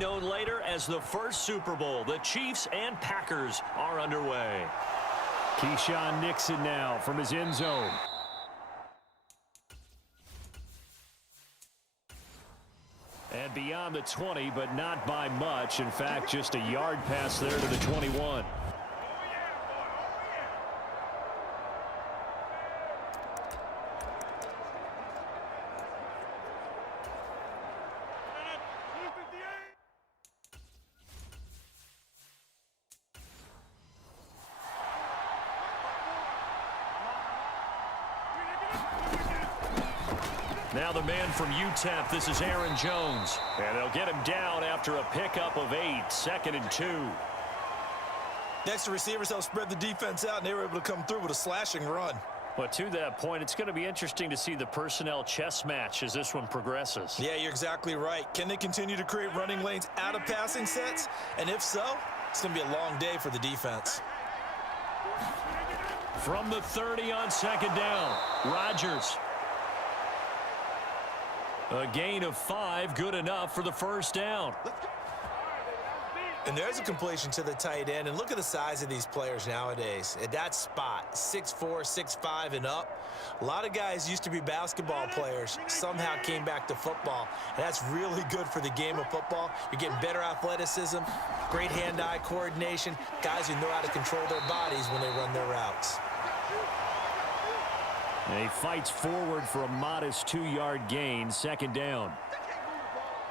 known later as the first Super Bowl. The Chiefs and Packers are underway. Keyshawn Nixon now from his end zone. And beyond the 20, but not by much. In fact, just a yard pass there to the 21. Now the man from UTEP, this is Aaron Jones. And they'll get him down after a pickup of 8, 2nd and 2. Next, the receivers helped spread the defense out, and they were able to come through with a slashing run. But to that point, it's going to be interesting to see the personnel chess match as this one progresses. Yeah, you're exactly right. Can they continue to create running lanes out of passing sets? And if so, it's going to be a long day for the defense. From the 30 on 2nd down, Rodgers. A gain of 5, good enough for the first down. And there's a completion to the tight end. And look at the size of these players nowadays. At that spot, 6'4", 6'5", and up. A lot of guys used to be basketball players, somehow came back to football. And that's really good for the game of football. You're getting better athleticism, great hand-eye coordination, guys who know how to control their bodies when they run their routes. And he fights forward for a modest 2-yard gain, 2nd down.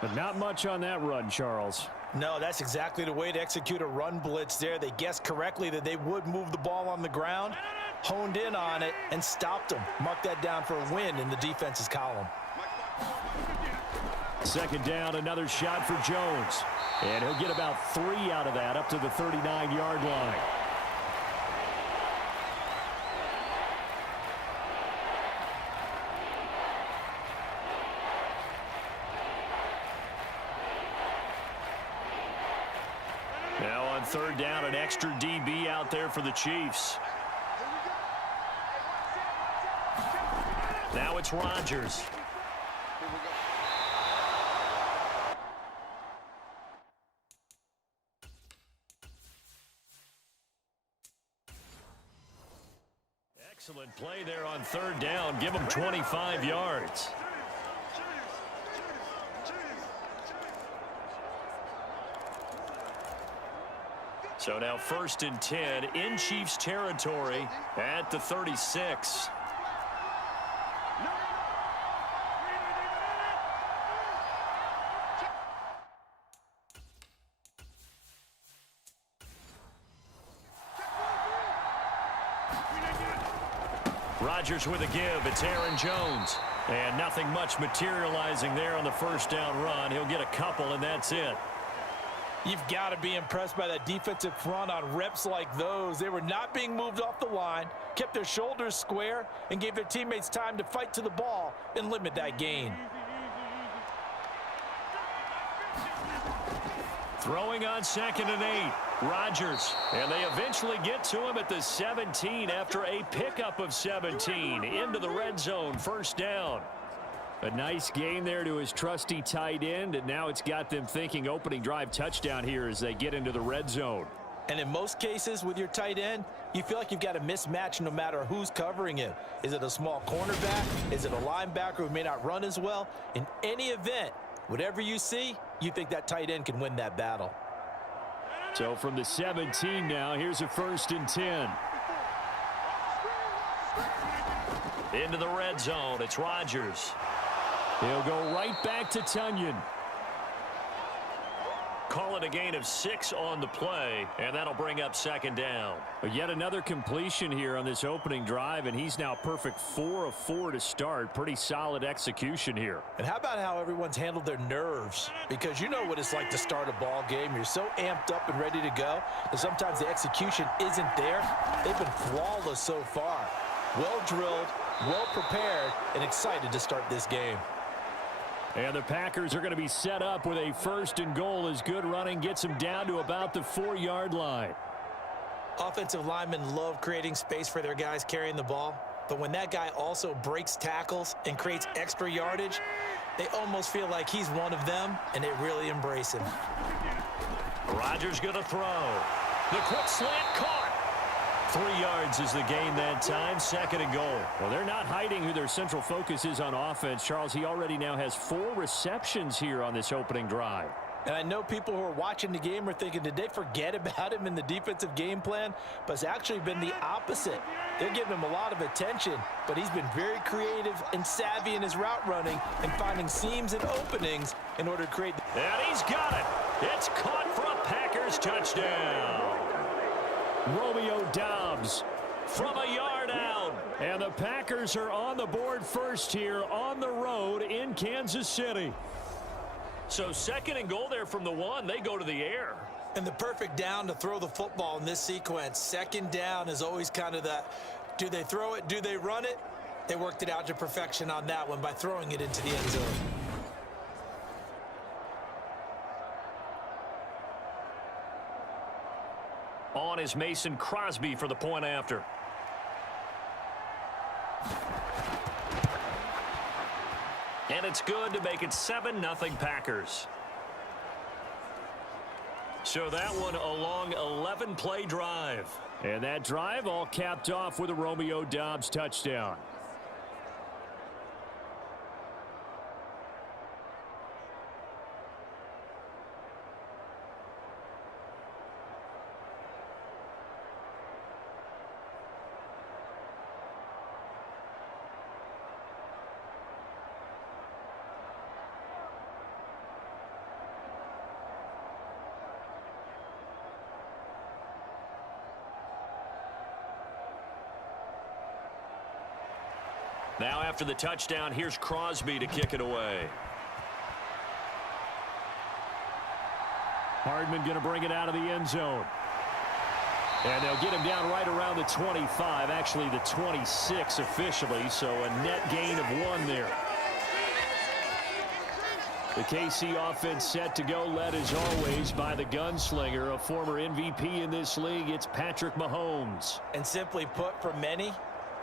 But not much on that run, Charles. No, that's exactly the way to execute a run blitz there. They guessed correctly that they would move the ball on the ground, honed in on it, and stopped them. Mark that down for a win in the defense's column. 2nd down, another shot for Jones. And he'll get about 3 out of that up to the 39-yard line. Now on 3rd down, an extra DB out there for the Chiefs. Now it's Rodgers. Excellent play there on 3rd down. Give them 25 yards. So now 1st and 10 in Chiefs territory at the 36. Rodgers with a give. It's Aaron Jones. And nothing much materializing there on the 1st down run. He'll get a couple, and that's it. You've got to be impressed by that defensive front on reps like those. They were not being moved off the line, kept their shoulders square, and gave their teammates time to fight to the ball and limit that gain. Throwing on 2nd and 8. Rodgers. And they eventually get to him at the 17 after a pickup of 17. Into the red zone. 1st down. A nice gain there to his trusty tight end, and now it's got them thinking opening drive touchdown here as they get into the red zone. And in most cases with your tight end, you feel like you've got a mismatch no matter who's covering him. Is it a small cornerback? Is it a linebacker who may not run as well? In any event, whatever you see, you think that tight end can win that battle. So from the 17 now, here's a 1st and 10. Into the red zone. It's Rodgers. He'll go right back to Tunyon. Call it a gain of 6 on the play, and that'll bring up 2nd down. But yet another completion here on this opening drive, and he's now perfect 4 of 4 to start. Pretty solid execution here. And how about how everyone's handled their nerves? Because you know what it's like to start a ball game. You're so amped up and ready to go, and sometimes the execution isn't there. They've been flawless so far. Well drilled, well prepared, and excited to start this game. And the Packers are going to be set up with a 1st and goal as good running gets them down to about the 4-yard line. Offensive linemen love creating space for their guys carrying the ball, but when that guy also breaks tackles and creates extra yardage, they almost feel like he's one of them, and they really embrace him. Rodgers going to throw. The quick slant caught. 3 yards is the gain that time. 2nd and goal. Well, they're not hiding who their central focus is on offense. Charles, he already now has 4 receptions here on this opening drive. And I know people who are watching the game are thinking, did they forget about him in the defensive game plan? But it's actually been the opposite. They're giving him a lot of attention, but he's been very creative and savvy in his route running and finding seams and openings in order to create. And he's got it. It's caught for a Packers touchdown. Romeo Doubs from a yard out. And the Packers are on the board first here on the road in Kansas City. So 2nd and goal there from the 1. They go to the air. And the perfect down to throw the football in this sequence. 2nd down is always kind of that, do they throw it, do they run it? They worked it out to perfection on that one by throwing it into the end zone. On is Mason Crosby for the point after. And it's good to make it 7-0 Packers. So that one a long 11-play drive. And that drive all capped off with a Romeo Doubs touchdown. Now after the touchdown, here's Crosby to kick it away. Hardman going to bring it out of the end zone. And they'll get him down right around the 25, actually the 26 officially, so a net gain of 1 there. The KC offense set to go, led as always by the gunslinger, a former MVP in this league. It's Patrick Mahomes. And simply put, for many,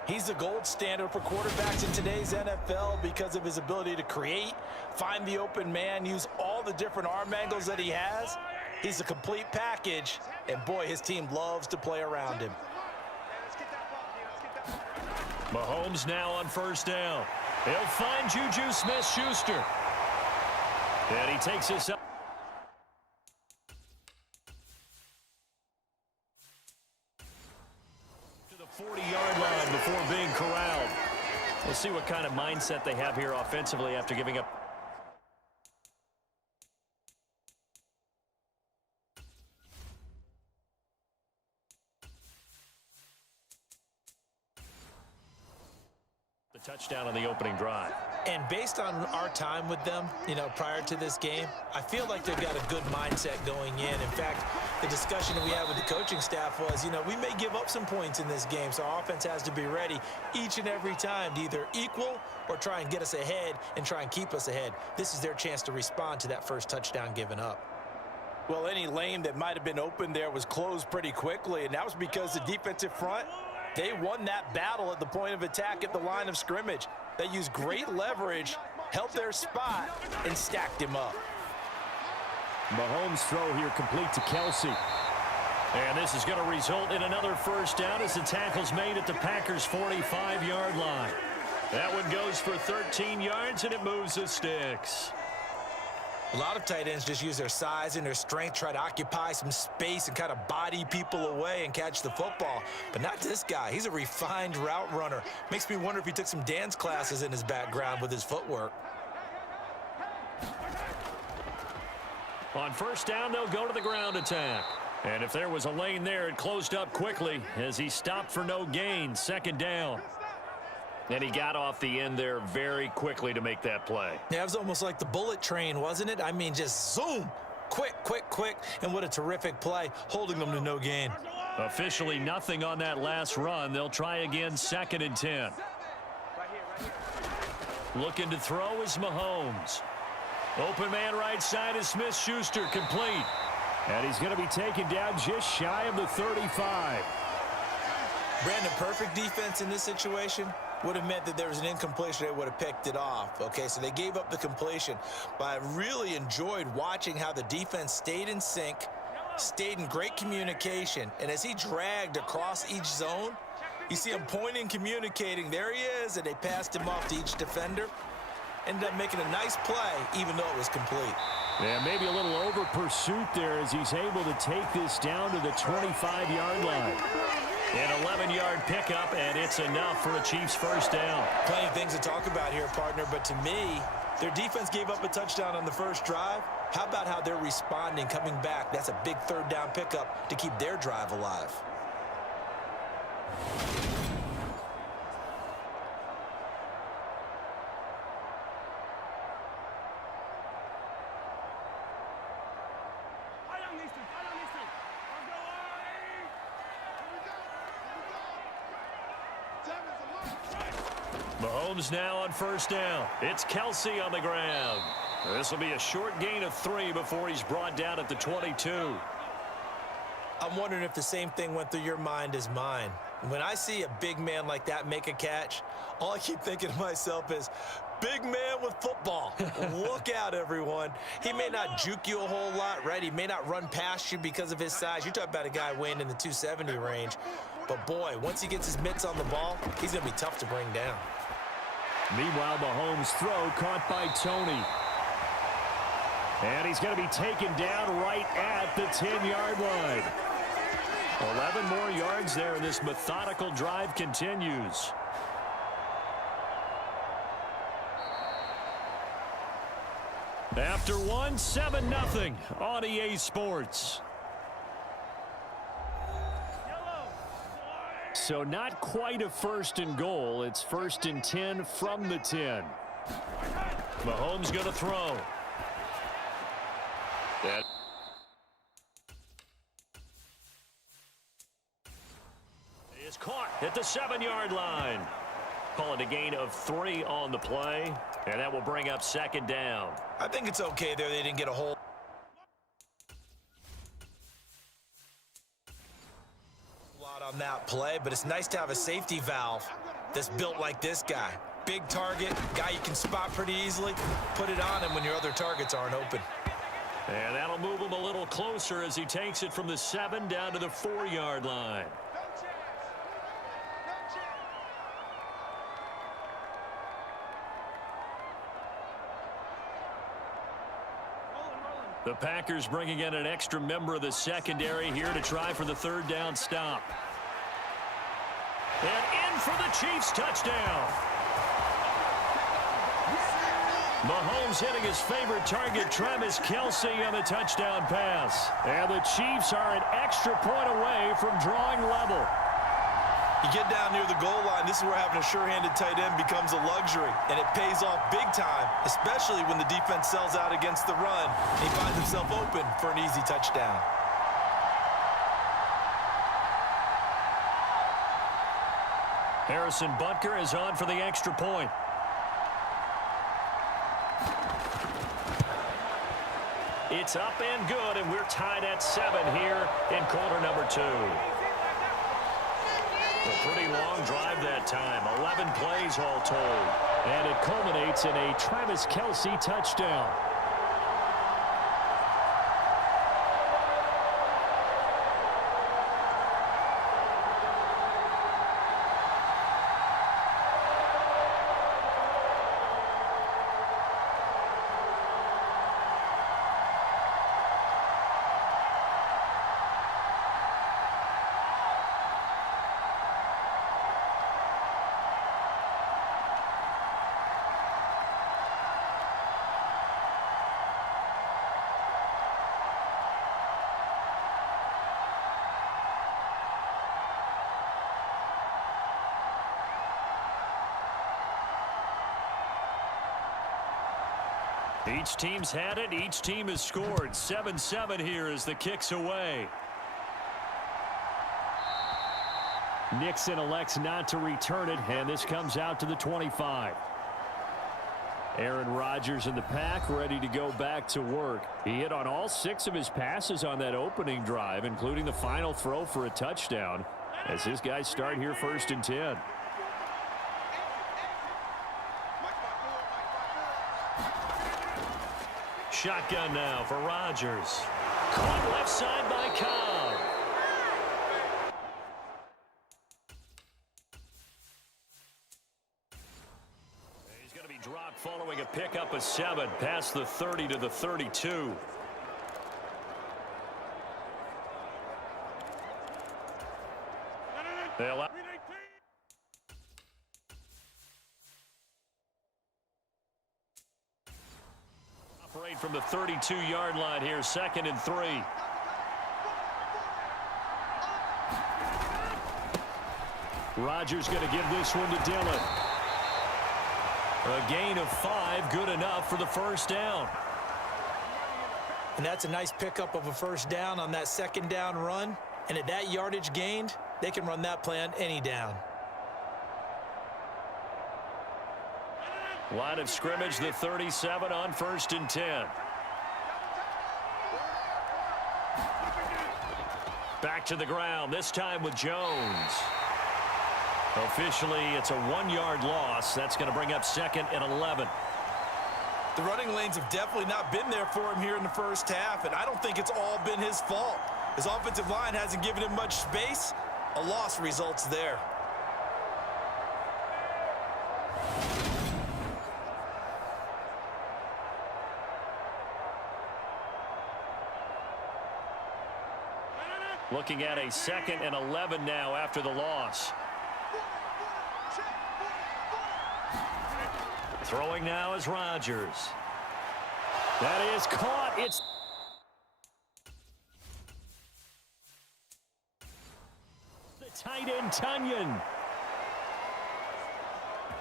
he's the gold standard for quarterbacks in today's NFL because of his ability to create, find the open man, use all the different arm angles that he has. He's a complete package, and boy, his team loves to play around him. Mahomes now on 1st down. He'll find Juju Smith-Schuster. And he takes us up to the 40-yard line before being corralled. We'll see what kind of mindset they have here offensively after giving up. The touchdown on the opening drive. And based on our time with them, prior to this game, I feel like they've got a good mindset going in. In fact, the discussion that we had with the coaching staff was, we may give up some points in this game, so our offense has to be ready each and every time to either equal or try and get us ahead and try and keep us ahead. This is their chance to respond to that first touchdown given up. Well, any lane that might have been open there was closed pretty quickly, and that was because the defensive front, they won that battle at the point of attack at the line of scrimmage. They used great leverage, held their spot, and stacked him up. Mahomes' throw here complete to Kelsey. And this is going to result in another 1st down as the tackle's made at the Packers' 45-yard line. That one goes for 13 yards, and it moves the sticks. A lot of tight ends just use their size and their strength, try to occupy some space and kind of body people away and catch the football. But not this guy. He's a refined route runner. Makes me wonder if he took some dance classes in his background with his footwork. On 1st down, they'll go to the ground attack. And if there was a lane there, it closed up quickly as he stopped for no gain. 2nd down. And he got off the end there very quickly to make that play. Yeah, it was almost like the bullet train, wasn't it? I mean, just zoom. Quick, quick, quick. And what a terrific play, holding them to no gain. Officially nothing on that last run. They'll try again, 2nd and 10. Looking to throw is Mahomes. Open man right side is Smith-Schuster, complete. And he's going to be taken down just shy of the 35. Brandon, perfect defense in this situation would have meant that there was an incompletion. They would have picked it off. Okay, so they gave up the completion. But I really enjoyed watching how the defense stayed in sync, stayed in great communication, and as he dragged across each zone, you see him pointing, communicating. There he is, and they passed him off to each defender. Ended up making a nice play, even though it was complete. Yeah, maybe a little over pursuit there as he's able to take this down to the 25-yard line. An 11-yard pickup, and it's enough for a Chiefs first down. Plenty of things to talk about here, partner, but to me, their defense gave up a touchdown on the first drive. How about how they're responding, coming back? That's a big third down pickup to keep their drive alive. Mahomes now on first down. It's Kelsey on the ground. This will be a short gain of 3 before he's brought down at the 22. I'm wondering if the same thing went through your mind as mine. When I see a big man like that make a catch, all I keep thinking to myself is, big man with football. Look out, everyone. He may not juke you a whole lot, right? He may not run past you because of his size. You're talking about a guy weighing in the 270 range. But, boy, once he gets his mitts on the ball, he's going to be tough to bring down. Meanwhile, Mahomes' throw caught by Tony. And he's going to be taken down right at the 10-yard line. 11 more yards there, and this methodical drive continues. After one, 7-0 on EA Sports. So not quite a first and goal. It's first and 10 from the 10. Mahomes going to throw. That is caught at the 7-yard line. Call it a gain of 3 on the play, and that will bring up second down. I think it's okay there. They didn't get a whole lot on that play, but it's nice to have a safety valve that's built like this guy. Big target, guy you can spot pretty easily. Put it on him when your other targets aren't open. And that'll move him a little closer as he takes it from the 7 down to the 4-yard line. The Packers bringing in an extra member of the secondary here to try for the third down stop. And in for the Chiefs touchdown. Mahomes hitting his favorite target, Travis Kelsey, on the touchdown pass. And the Chiefs are an extra point away from drawing level. You get down near the goal line, this is where having a sure-handed tight end becomes a luxury, and it pays off big time, especially when the defense sells out against the run, and he finds himself open for an easy touchdown. Harrison Butker is on for the extra point. It's up and good, and we're tied at 7 here in quarter number 2. A pretty long drive that time, 11 plays all told. And it culminates in a Travis Kelsey touchdown. Each team's had it. Each team has scored. 7-7 here as the kick's away. Nixon elects not to return it, and this comes out to the 25. Aaron Rodgers in the pack, ready to go back to work. He hit on all 6 of his passes on that opening drive, including the final throw for a touchdown, as his guys start here first and 10. Shotgun now for Rodgers. Caught left side by Cobb. He's going to be dropped following a pickup of 7 past the 30 to the 32. They'll operate from the 32-yard line here, 2nd and 3. Rodgers going to give this one to Dillon. A gain of 5, good enough for the first down. And that's a nice pickup of a first down on that 2nd down run. And at that yardage gained, they can run that play on any down. Line of scrimmage, the 37 on 1st and 10. Back to the ground, this time with Jones. Officially, it's a 1-yard loss. That's going to bring up 2nd and 11. The running lanes have definitely not been there for him here in the first half, and I don't think it's all been his fault. His offensive line hasn't given him much space. A loss results there. Looking at a 2nd and 11 now after the loss. Throwing now is Rodgers. That is caught. It's the tight end, Tunyon.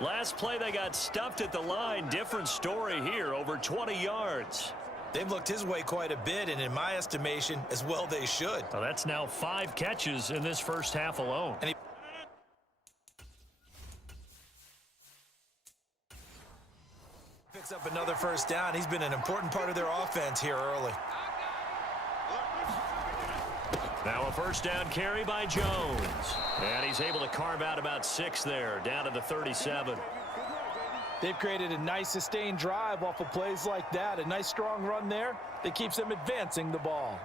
Last play, they got stuffed at the line. Different story here, over 20 yards. They've looked his way quite a bit, and in my estimation, as well they should. Well, that's now 5 catches in this first half alone. And he picks up another first down. He's been an important part of their offense here early. Now a first down carry by Jones. And he's able to carve out about 6 there, down to the 37. They've created a nice sustained drive off of plays like that. A nice strong run there that keeps them advancing the ball.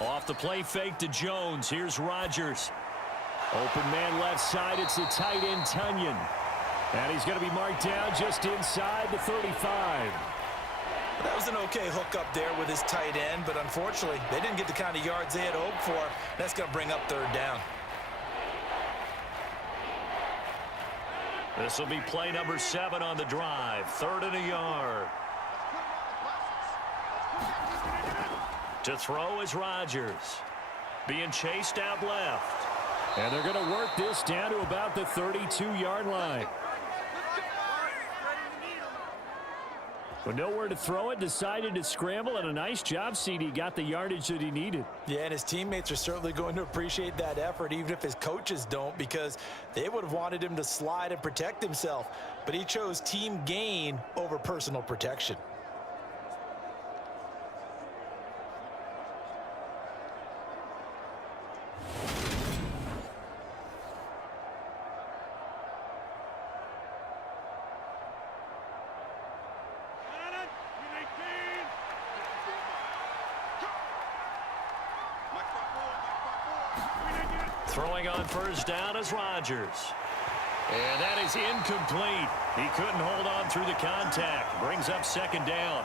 Off the play fake to Jones. Here's Rodgers. Open man left side. It's the tight end, Tunyon. And he's going to be marked down just inside the 35. That was an okay hook up there with his tight end, but unfortunately, they didn't get the kind of yards they had hoped for. That's going to bring up 3rd down. This will be play number 7 on the drive. 3rd and a yard. To throw is Rodgers. Being chased out left. And they're going to work this down to about the 32-yard line. But nowhere to throw it, decided to scramble, and a nice job, CD. Got the yardage that he needed. Yeah, and his teammates are certainly going to appreciate that effort, even if his coaches don't, because they would have wanted him to slide and protect himself. But he chose team gain over personal protection. Throwing on first down is Rodgers. And that is incomplete. He couldn't hold on through the contact. Brings up 2nd down.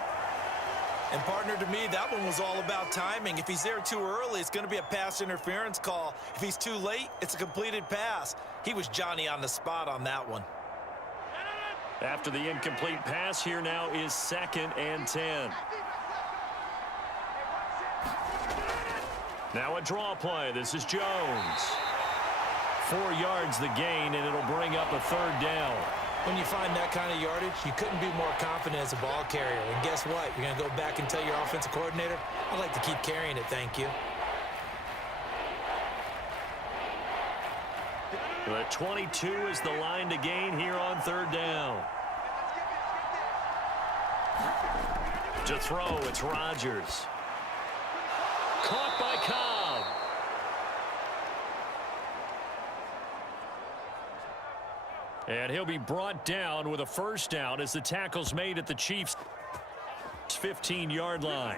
And partner, to me, that one was all about timing. If he's there too early, it's going to be a pass interference call. If he's too late, it's a completed pass. He was Johnny on the spot on that one. After the incomplete pass, here now is 2nd and 10. Now a draw play. This is Jones. 4 yards the gain, and it'll bring up a 3rd down. When you find that kind of yardage, you couldn't be more confident as a ball carrier. And guess what? You're going to go back and tell your offensive coordinator, I'd like to keep carrying it, thank you. The 22 is the line to gain here on 3rd down. To throw, it's Rodgers. Caught by Cobb. And he'll be brought down with a first down as the tackle's made at the Chiefs' 15-yard line.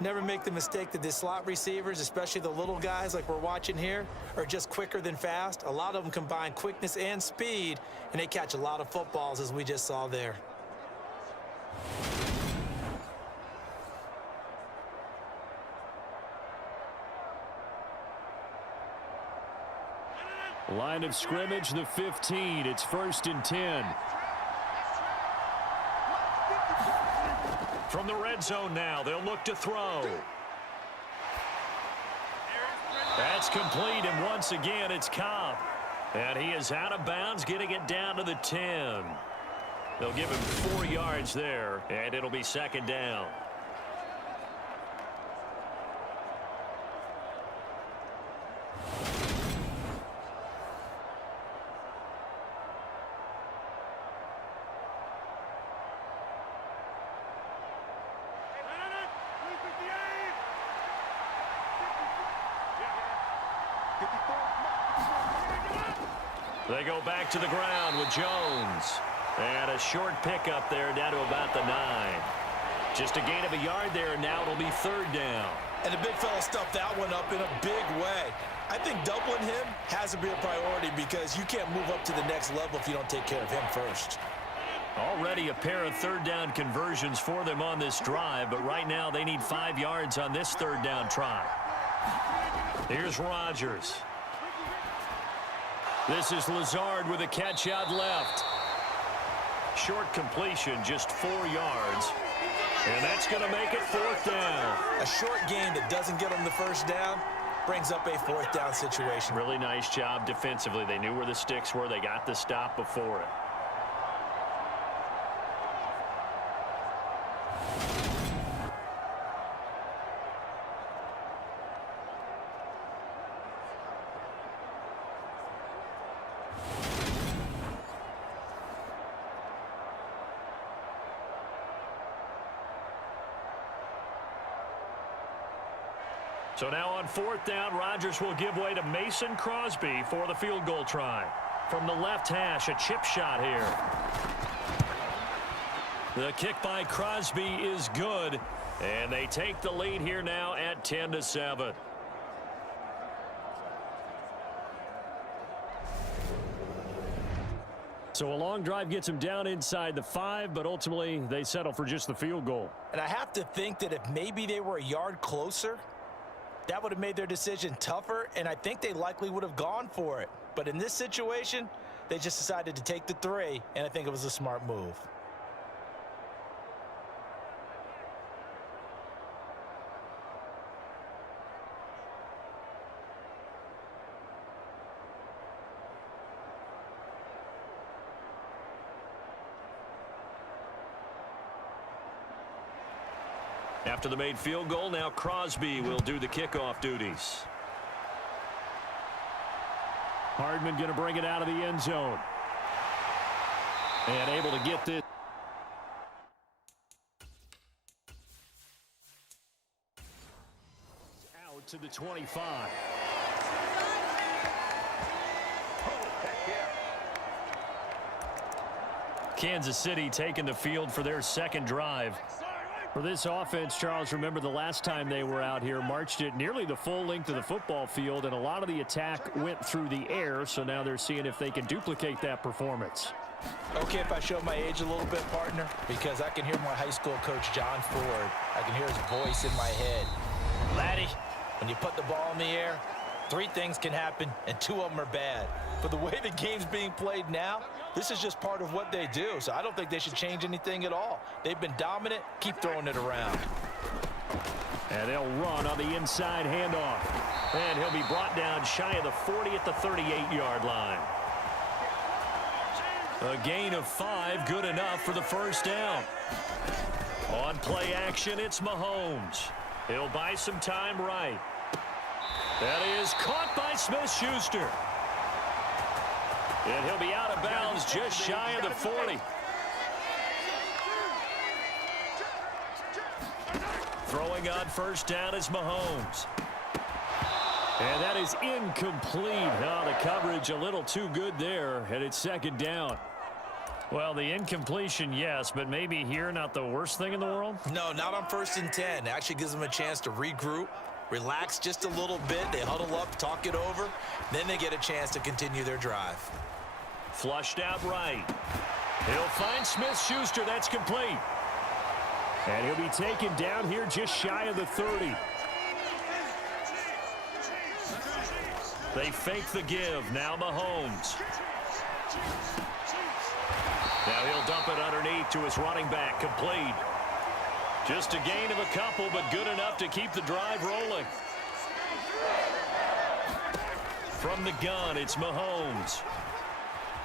Never make the mistake that the slot receivers, especially the little guys like we're watching here, are just quicker than fast. A lot of them combine quickness and speed, and they catch a lot of footballs, as we just saw there. Line of scrimmage, the 15. It's 1st and 10. From the red zone now, they'll look to throw. That's complete, and once again, it's Cobb. And he is out of bounds, getting it down to the 10. They'll give him 4 yards there, and it'll be 2nd down. They go back to the ground with Jones. And a short pickup there down to about the 9. Just a gain of a yard there, and now it'll be 3rd down. And the big fella stuffed that one up in a big way. I think doubling him has to be a priority because you can't move up to the next level if you don't take care of him first. Already a pair of 3rd down conversions for them on this drive, but right now they need 5 yards on this 3rd down try. Here's Rodgers. This is Lazard with a catch out left. Short completion, just 4 yards. And that's going to make it 4th down. A short gain that doesn't get them the first down brings up a 4th down situation. Really nice job defensively. They knew where the sticks were. They got the stop before it. So now on 4th down, Rodgers will give way to Mason Crosby for the field goal try. From the left hash, a chip shot here. The kick by Crosby is good, and they take the lead here now at 10-7. So a long drive gets them down inside the 5, but ultimately they settle for just the field goal. And I have to think that if maybe they were a yard closer, that would have made their decision tougher, and I think they likely would have gone for it. But in this situation, they just decided to take the 3, and I think it was a smart move. After the made field goal, now Crosby will do the kickoff duties. Hardman going to bring it out of the end zone. And able to get this. Out to the 25. Kansas City taking the field for their 2nd drive. For this offense, Charles, remember the last time they were out here, marched it nearly the full length of the football field, and a lot of the attack went through the air, so now they're seeing if they can duplicate that performance. Okay, if I show my age a little bit, partner, because I can hear my high school coach, John Ford. I can hear his voice in my head. Laddie, when you put the ball in the air, 3 things can happen, and 2 of them are bad. But the way the game's being played now, this is just part of what they do, so I don't think they should change anything at all. They've been dominant. Keep throwing it around. And they'll run on the inside handoff. And he'll be brought down shy of the 40 at the 38-yard line. A gain of 5, good enough for the first down. On play action, it's Mahomes. He'll buy some time right. That is caught by Smith-Schuster. And he'll be out of bounds just shy of the 40. Throwing on first down is Mahomes. And that is incomplete. Oh, the coverage coverage a little too good there, and it's second down. Well, the incompletion, yes, but maybe here not the worst thing in the world? No, not on 1st and 10. It actually gives them a chance to regroup, relax just a little bit. They huddle up, talk it over. Then they get a chance to continue their drive. Flushed out right. He'll find Smith-Schuster. That's complete. And he'll be taken down here just shy of the 30. They fake the give. Now Mahomes. Now he'll dump it underneath to his running back. Complete. Just a gain of a couple, but good enough to keep the drive rolling. From the gun, it's Mahomes.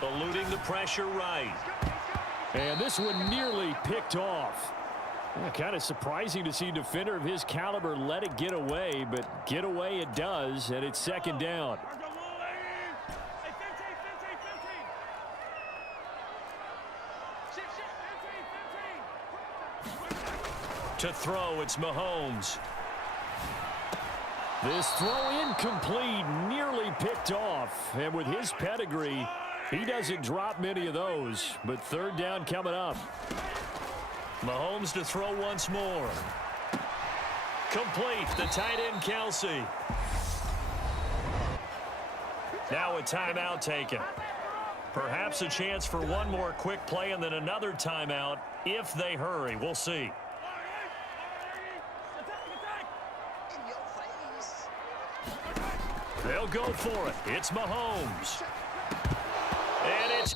Eluding the pressure right. And this one nearly picked off. Kind of surprising to see a defender of his caliber let it get away, but get away it does, and it's second down. To throw, it's Mahomes. This throw incomplete, nearly picked off. And with his pedigree, he doesn't drop many of those. But third down coming up. Mahomes to throw once more. Complete. The tight end, Kelsey. Now a timeout taken. Perhaps a chance for one more quick play and then another timeout if they hurry. We'll see. They'll go for it. It's Mahomes. And it's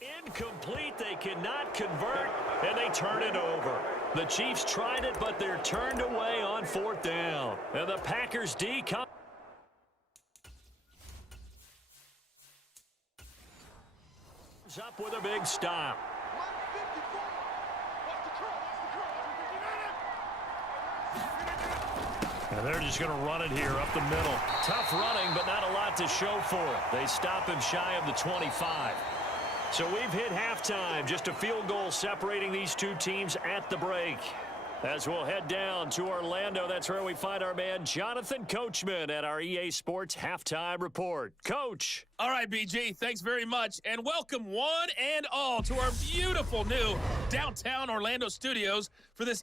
incomplete. They cannot convert, and they turn it over. The Chiefs tried it, but they're turned away on 4th down. And the Packers D come up with a big stop. And they're just going to run it here up the middle. Tough running, but not a lot to show for it. They stop him shy of the 25. So we've hit halftime. Just a field goal separating these two teams at the break. As we'll head down to Orlando, that's where we find our man Jonathan Coachman at our EA Sports Halftime Report. Coach. All right, BG, thanks very much. And welcome one and all to our beautiful new downtown Orlando studios for this